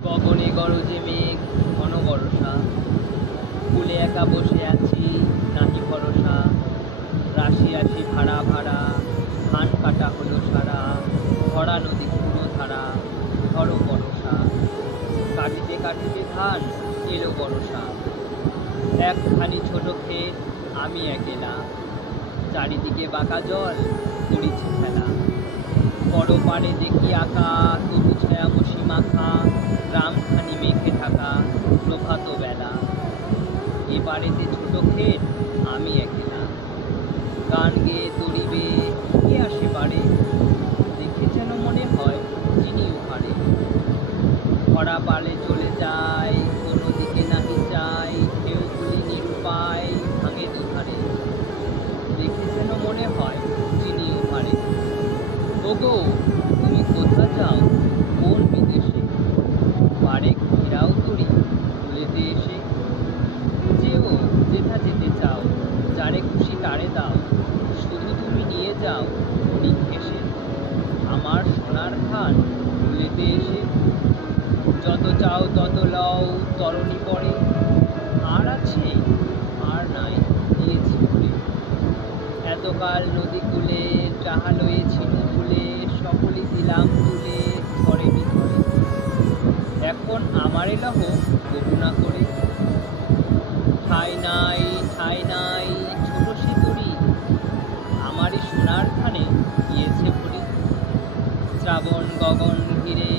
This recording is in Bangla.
গগনে গরজে মেঘ ঘন বরষা, কূলে একা বসে আছি নাহি ভরসা। রাশি রাশি ভাড়া ভাড়া, ধান কাটা হলো সারা, ভরা নদী পুরো ধারা, ধরো বরষা। কাটিতে কাটিতে ধান এলো বরষা, একখানি ছোট ক্ষেত আমি একেলা, চারিদিকে বাঁকা জল করিছে খেলা। বড় পাড়ে দেখি আঁকা তবু ছায়া মশি মাখা, গ্রামখানি মেঘে ঢাকা প্রভাত বেলা। এবারেতে ছোট ক্ষেত আমি একেলা, গান গেয়ে তরিবে কে আসে পারে, দেখে যেন মনে হয় চিনি উহারে। ভরা পালে চলে যায় কোনো দিকে নাহি চাই, ঢেউগুলি নিরুপায় ভাঙে দুধারে, দেখে যেন মনে হয় চিনি উহারে। ওগো তুমি কোথা যাও কোন বিদেশে, পারে ঘেরাও তরি ভুলেতে এসে। যেও যেথা যেতে চাও, যারে খুশি তারে দাও, শুধু তুমি নিয়ে যাও নিঘেষে আমার সোনার ধান ভুলেতে এসে। যত চাও তত লও তরণী পরে, আর আছে আর নাই দিয়েছি ভুলে। এতকাল নদী কূলে যাহা লয়েছিল ফুলে, সকলই দিলাম তুলে ঘরে ভিতরে। এখন আমারে লহ করুণা করে, ঠাই নাই ঠাই নাই ছোট সিঁদুরি, আমারই সোনার ধানে গিয়েছে ভরি। শ্রাবণ গগন ঘিরে